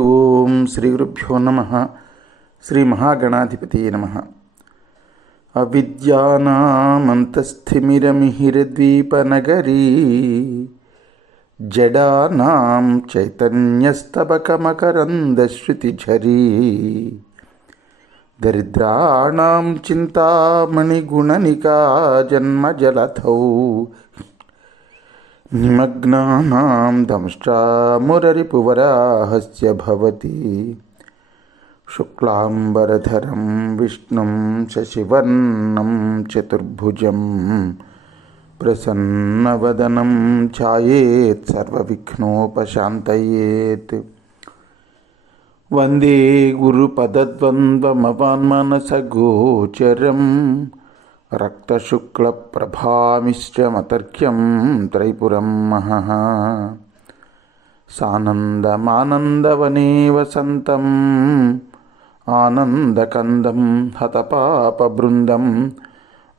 ఓం శ్రీ గురుభ్యో నమః. శ్రీ మహాగణాధిపతయే నమః. అవిద్యానామంతస్థిమిరమిహిరద్వీపనగరీ జడానాం చైతన్యస్తబకమకరందశ్రుతిఝరీ దరిద్రాణాం చింతామణిగుణనికా జన్మజలధౌ నిమగ్నానాం దంష్ట్రామురరిపువరాహస్య భవతి. శుక్లాంబరధరం విష్ణుం శశివర్ణం చతుర్భుజం ప్రసన్నవదనం ఛాయేత్ సర్వవిఘ్నోపశాంతయేత్. వందే గురుపదద్వంద్వమవాన్మనసగోచరం రక్తశుక్లప్రభామిశ్రమతర్క్యం త్రైపురం మహః. సానందమానందవనే వసంతం ఆనందకందం హతపాపబృందం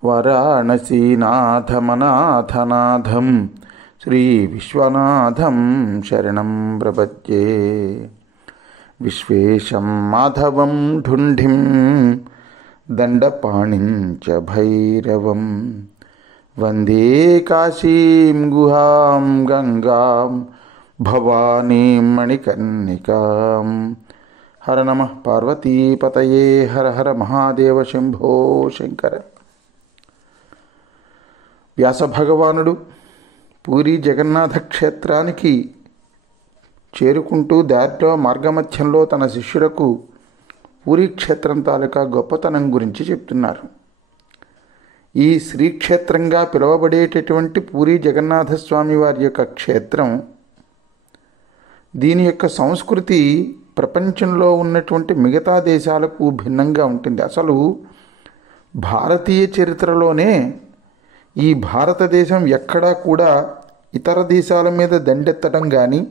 వారాణసీనాథమనాథనాథం శ్రీవిశ్వనాథం శరణం ప్రపద్యే. విశ్వేశం మాధవం ఢుంఢిం దండపాణిం చ భైరవం వందే కాశీం గుహాం గంగాం భవానీం మణికర్ణికాం. హర నమః పార్వతీపతయే. హర హర మహాదేవ శంభో శంకర. వ్యాస భగవానుడు పూరీ జగన్నాథ క్షేత్రానికి చేరుకుంటూ దారిలో మార్గమధ్యంలో తన శిష్యులకు పూరీ క్షేత్రం తాలూకా గొప్పతనం గురించి చెప్తున్నారు. ఈ శ్రీక్షేత్రంగా పిలువబడేటటువంటి పూరీ జగన్నాథస్వామి వారి యొక్క క్షేత్రం, దీని యొక్క సంస్కృతి ప్రపంచంలో ఉన్నటువంటి మిగతా దేశాలకు భిన్నంగా ఉంటుంది. అసలు భారతీయ చరిత్రలోనే ఈ భారతదేశం ఎక్కడా కూడా ఇతర దేశాల మీద దండెత్తడం కానీ,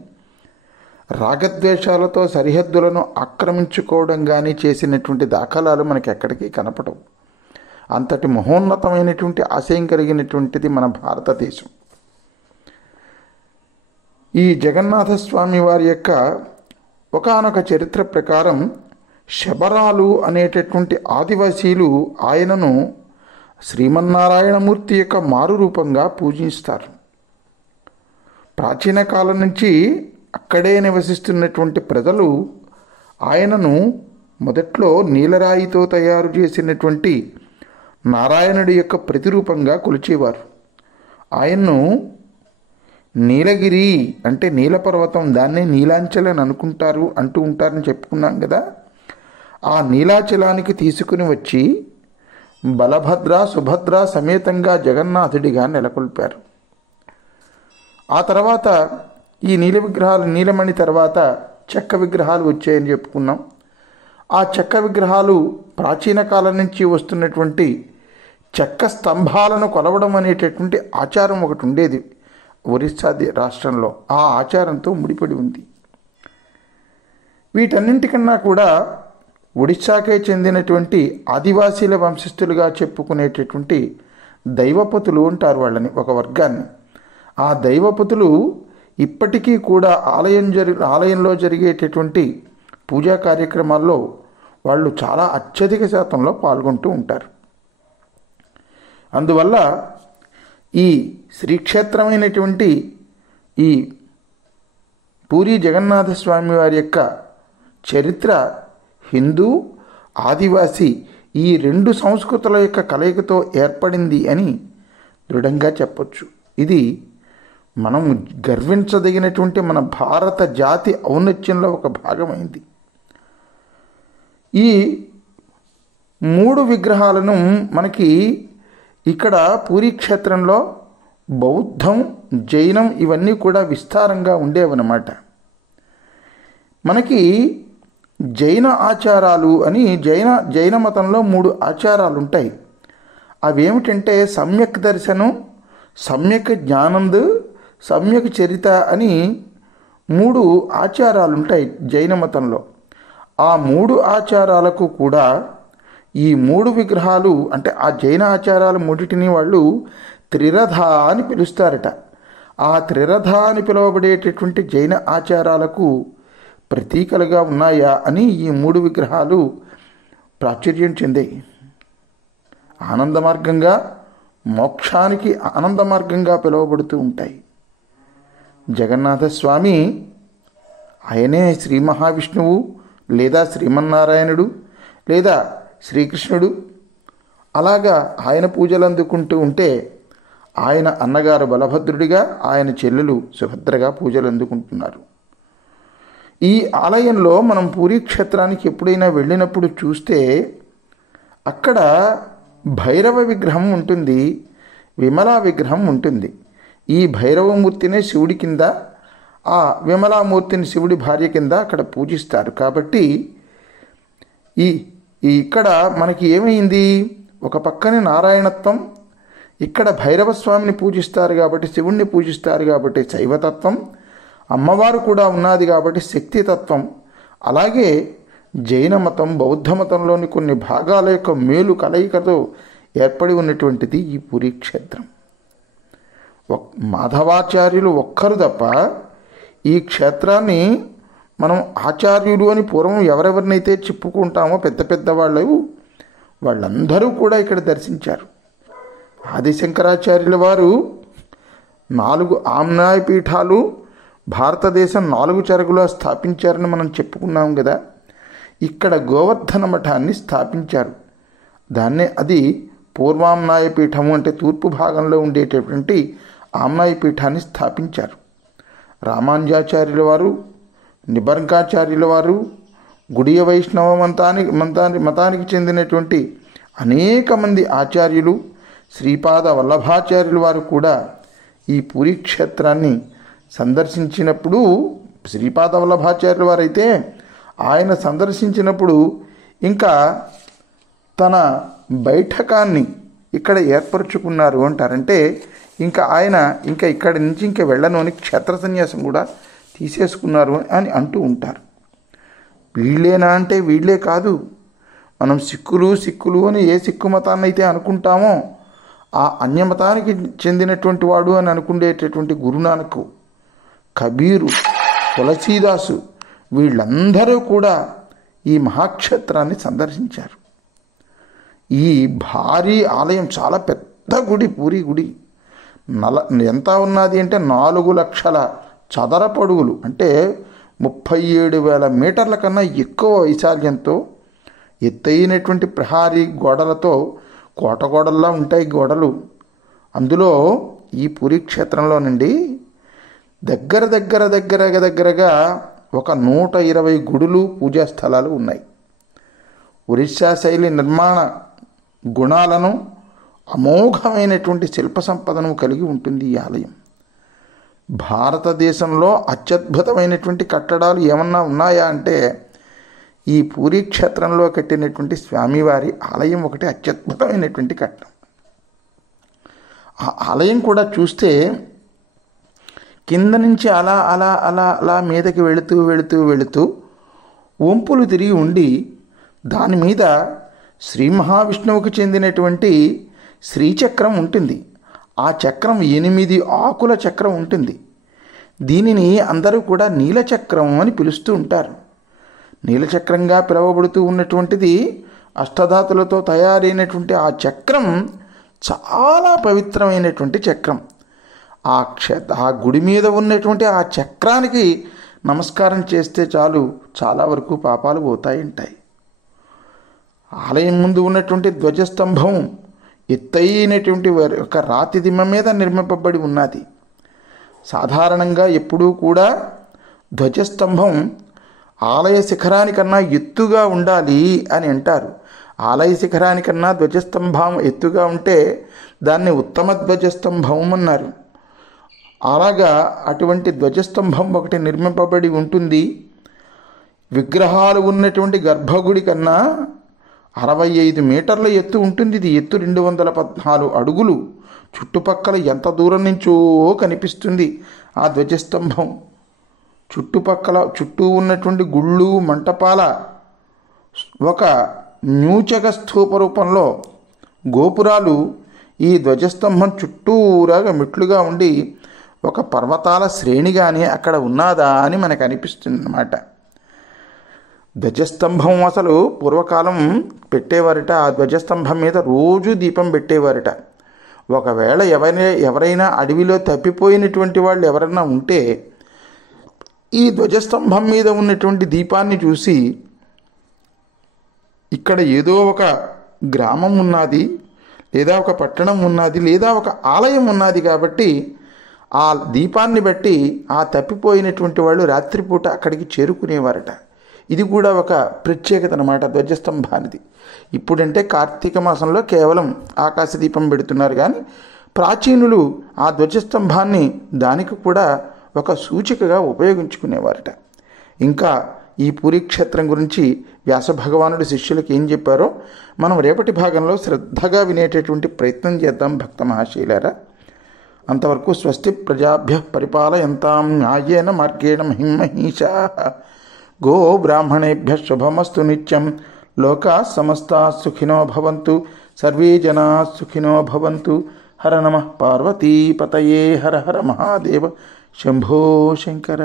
రాగద్వేషాలతో సరిహద్దులను ఆక్రమించుకోవడం కానీ చేసినటువంటి దాఖలాలు మనకి ఎక్కడికి కనపడవు. అంతటి మహోన్నతమైనటువంటి ఆశయం కలిగినటువంటిది మన భారతదేశం. ఈ జగన్నాథస్వామి వారి యొక్క ఒకానొక చరిత్ర ప్రకారం శబరాలు అనేటటువంటి ఆదివాసీలు ఆయనను శ్రీమన్నారాయణమూర్తి యొక్క మారు రూపంగా పూజిస్తారు. ప్రాచీన కాలం నుంచి అక్కడే నివసిస్తున్నటువంటి ప్రజలు ఆయనను మొదట్లో నీలరాయితో తయారు చేసినటువంటి నారాయణుడి యొక్క ప్రతిరూపంగా కొలిచేవారు. ఆయన్ను నీలగిరి అంటే నీలపర్వతం, దాన్నే నీలాంచలని అంటూ ఉంటారని చెప్పుకున్నాం కదా. ఆ నీలాచలానికి తీసుకుని వచ్చి బలభద్ర సుభద్ర సమేతంగా జగన్నాథుడిగా నెలకొల్పారు. ఆ తర్వాత ఈ నీల విగ్రహాలు, నీలమణి తర్వాత చెక్క విగ్రహాలు వచ్చాయని చెప్పుకున్నాం. ఆ చెక్క విగ్రహాలు ప్రాచీన కాలం నుంచి వస్తున్నటువంటి చెక్క స్తంభాలను కొలవడం అనేటటువంటి ఆచారం ఒకటి ఉండేది ఒరిస్సా రాష్ట్రంలో. ఆ ఆచారంతో ముడిపడి ఉంది. వీటన్నింటికన్నా కూడా ఒడిశాకే చెందినటువంటి ఆదివాసీల వంశస్థులుగా చెప్పుకునేటటువంటి దైవపతులు అంటారు వాళ్ళని, ఒక వర్గాన్ని. ఆ దైవపతులు ఇప్పటికీ కూడా ఆలయంలో జరిగేటటువంటి పూజా కార్యక్రమాల్లో వాళ్ళు చాలా అత్యధిక శాతంలో పాల్గొంటూ ఉంటారు. అందువల్ల ఈ శ్రీక్షేత్రమైనటువంటి ఈ పూరీ జగన్నాథస్వామి వారి యొక్క చరిత్ర హిందూ ఆదివాసీ ఈ రెండు సంస్కృతుల యొక్క కలయికతో ఏర్పడింది అని దృఢంగా చెప్పొచ్చు. ఇది మనం గర్వించదగినటువంటి మన భారత జాతి ఔన్నత్యంలో ఒక భాగమైంది. ఈ మూడు విగ్రహాలను మనకి ఇక్కడ పూరీ క్షేత్రంలో బౌద్ధం, జైనం ఇవన్నీ కూడా విస్తారంగా ఉండేవన్నమాట. మనకి జైన ఆచారాలు అని జైన మతంలో 3 ఆచారాలు ఉంటాయి. అవేమిటంటే సమ్యక్ దర్శనం, సమ్యక్ జ్ఞానంద్, సమ్యక్ చరిత అని 3 ఆచారాలు ఉంటాయి జైన మతంలో. ఆ 3 ఆచారాలకు కూడా ఈ 3 విగ్రహాలు అంటే ఆ జైన ఆచారాలు మూడిటిని వాళ్ళు త్రిరథ అని పిలుస్తారట. ఆ త్రిరథ అని పిలువబడేటటువంటి జైన ఆచారాలకు ప్రతీకలుగా ఉన్నాయా అని ఈ 3 విగ్రహాలు ప్రాచుర్యం చెందాయి. ఆనంద మార్గంగా, మోక్షానికి ఆనంద మార్గంగా పిలువబడుతూ ఉంటాయి. జగన్నాథస్వామి ఆయనే శ్రీ మహావిష్ణువు లేదా శ్రీమన్నారాయణుడు లేదా శ్రీకృష్ణుడు. అలాగా ఆయన పూజలు అందుకుంటూ ఉంటే ఆయన అన్నగారు బలభద్రుడిగా, ఆయన చెల్లెలు సుభద్రగా పూజలు అందుకుంటున్నారు. ఈ ఆలయంలో మనం పూరీ క్షేత్రానికి ఎప్పుడైనా వెళ్ళినప్పుడు చూస్తే అక్కడ భైరవ విగ్రహం ఉంటుంది, విమలా విగ్రహం ఉంటుంది. ఈ భైరవమూర్తినే శివుడి కింద, ఆ విమలామూర్తిని శివుడి భార్య కింద అక్కడ పూజిస్తారు. కాబట్టి ఇక్కడ మనకి ఏమైంది, ఒక పక్కనే నారాయణత్వం, ఇక్కడ భైరవస్వామిని పూజిస్తారు కాబట్టి, శివుణ్ణి పూజిస్తారు కాబట్టి శైవతత్వం, అమ్మవారు కూడా ఉన్నది కాబట్టి శక్తితత్వం. అలాగే జైన మతం, బౌద్ధ మతంలోని కొన్ని భాగాల యొక్క మేలు కలయికతో ఏర్పడి ఉన్నటువంటిది ఈ పూరీ క్షేత్రం. మాధవాచార్యులు ఒక్కరు తప్ప ఈ క్షేత్రాన్ని మనం ఆచార్యులు అని పూర్వం ఎవరెవరినైతే చెప్పుకుంటామో పెద్ద పెద్ద వాళ్ళందరూ కూడా ఇక్కడ దర్శించారు. ఆదిశంకరాచార్యుల వారు 4 ఆమ్నాయ పీఠాలు భారతదేశం 4 చెరగులో స్థాపించారని మనం చెప్పుకున్నాం కదా. ఇక్కడ గోవర్ధన మఠాన్ని స్థాపించారు. అది పూర్వామ్నాయ పీఠము అంటే తూర్పు భాగంలో ఉండేటటువంటి ఆమ్నాయ పీఠాన్ని స్థాపించారు. రామానుజాచార్యుల వారు, నిబర్గాచార్యుల వారు, గుడియ వైష్ణవ మతానికి చెందినటువంటి అనేక మంది ఆచార్యులు, శ్రీపాద వల్లభాచార్యుల వారు కూడా ఈ పూరీ క్షేత్రాన్ని సందర్శించినప్పుడు, శ్రీపాద వల్లభాచార్యుల వారైతే ఆయన సందర్శించినప్పుడు ఇంకా తన బైఠకాన్ని ఇక్కడ ఏర్పరచుకున్నారు అంటారంటే ఆయన ఇక్కడి నుంచి వెళ్ళను అని క్షేత్ర సన్యాసం కూడా తీసేసుకున్నారు అని అంటూ ఉంటారు. వీళ్ళేనా అంటే వీళ్ళే కాదు. మనం సిక్కులు అని ఏ సిక్కు మతాన్ని అయితే అనుకుంటామో ఆ అన్యమతానికి చెందినటువంటి వాడు అని అనుకునేటటువంటి గురునానక్, కబీరు, తులసీదాసు వీళ్ళందరూ కూడా ఈ మహాక్షేత్రాన్ని సందర్శించారు. ఈ భారీ ఆలయం చాలా పెద్ద గుడి, పూరీ గుడి. ఎంత ఉన్నది అంటే 4 లక్షల చదరపు అడుగులు, అంటే 37,000 మీటర్ల కన్నా ఎక్కువ వైశాల్యంతో, ఎత్తైనటువంటి ప్రహారీ గోడలతో, కోట గోడల్లా ఉంటాయి గోడలు. అందులో ఈ పూరీ క్షేత్రంలోనండి దగ్గరగా ఒక 120 గుడులు, పూజా స్థలాలు ఉన్నాయి. ఒరిస్సా శైలి నిర్మాణ గుణాలను, అమోఘమైనటువంటి శిల్ప సంపదను కలిగి ఉంటుంది ఈ ఆలయం. భారతదేశంలో అత్యద్భుతమైనటువంటి కట్టడాలు ఏమన్నా ఉన్నాయా అంటే ఈ పూరీ క్షేత్రంలో కట్టినటువంటి స్వామివారి ఆలయం ఒకటి అత్యద్భుతమైనటువంటి కట్టడం. ఆ ఆలయం కూడా చూస్తే కింద నుంచి అలా మీదకి వెళుతూ వంపులు తిరిగి ఉండి దాని మీద శ్రీ మహావిష్ణువుకు చెందినటువంటి శ్రీచక్రం ఉంటుంది. ఆ చక్రం 8 ఆకుల చక్రం ఉంటుంది. దీనిని అందరూ కూడా నీలచక్రం అని పిలుస్తూ ఉంటారు. నీలచక్రంగా పిలువబడుతూ ఉన్నటువంటిది అష్టధాతులతో తయారైనటువంటి ఆ చక్రం చాలా పవిత్రమైనటువంటి చక్రం. ఆ గుడి మీద ఉన్నటువంటి ఆ చక్రానికి నమస్కారం చేస్తే చాలు, చాలా వరకు పాపాలు పోతాయంటాయి. ఆలయం ముందు ఉన్నటువంటి ధ్వజస్తంభం ఎత్తైనటువంటి ఒక రాతి దిమ్మ మీద నిర్మింపబడి ఉన్నది. సాధారణంగా ఎప్పుడూ కూడా ధ్వజస్తంభం ఆలయ శిఖరానికన్నా ఎత్తుగా ఉండాలి అని అంటారు. ఆలయ శిఖరానికన్నా ధ్వజస్తంభం ఎత్తుగా ఉంటే దాన్ని ఉత్తమ ధ్వజస్తంభం అన్నారు. అలాగా అటువంటి ధ్వజస్తంభం ఒకటి నిర్మింపబడి ఉంటుంది. విగ్రహాలు ఉన్నటువంటి గర్భగుడి కన్నా 65 మీటర్ల ఎత్తు ఉంటుంది. ఇది ఎత్తు 214 అడుగులు. చుట్టుపక్కల ఎంత దూరం నుంచో కనిపిస్తుంది ఆ ధ్వజస్తంభం. చుట్టూ ఉన్నటువంటి గుళ్ళు, మంటపాల ఒక న్యూచక స్థూప రూపంలో గోపురాలు ఈ ధ్వజస్తంభం చుట్టూరాగా మెట్లుగా ఉండి ఒక పర్వతాల శ్రేణిగానే అక్కడ ఉన్నదా అని మనకు అనిపిస్తుంది అన్నమాట. ధ్వజస్తంభం అసలు పూర్వకాలం పెట్టేవారట. ఆ ధ్వజస్తంభం మీద రోజు దీపం పెట్టేవారట. ఒకవేళ ఎవరైనా అడవిలో తప్పిపోయినటువంటి వాళ్ళు ఎవరైనా ఉంటే ఈ ధ్వజస్తంభం మీద ఉన్నటువంటి దీపాన్ని చూసి ఇక్కడ ఏదో ఒక గ్రామం ఉన్నది, లేదా ఒక పట్టణం ఉన్నది, లేదా ఒక ఆలయం ఉన్నది కాబట్టి ఆ దీపాన్ని బట్టి ఆ తప్పిపోయినటువంటి వాళ్ళు రాత్రిపూట అక్కడికి చేరుకునేవారట. ఇది కూడా ఒక ప్రత్యేకత అన్నమాట ధ్వజస్తంభానిది. ఇప్పుడంటే కార్తీక మాసంలో కేవలం ఆకాశదీపం పెడుతున్నారు, కానీ ప్రాచీనులు ఆ ధ్వజస్తంభాన్ని దానికి కూడా ఒక సూచికగా ఉపయోగించుకునేవారట. ఇంకా ఈ పూరీక్షేత్రం గురించి వ్యాస భగవానుడు శిష్యులకు ఏం చెప్పారో మనం రేపటి భాగంలో శ్రద్ధగా వినేటటువంటి ప్రయత్నం చేద్దాం భక్త మహాశైలారా. అంతవరకు స్వస్తి ప్రజాభ్య పరిపాలయంతాం న్యాయేన మార్గేణ మహిమహీషాః. గో బ్రాహ్మణేభ్య శుభమస్తు నిత్యం. లోకా సమస్తా సుఖినో భవంతు. సర్వే జనా సుఖినో భవంతు. హర నమః పార్వతీపతయే. హర హర మహాదేవ. శంభో శంకర.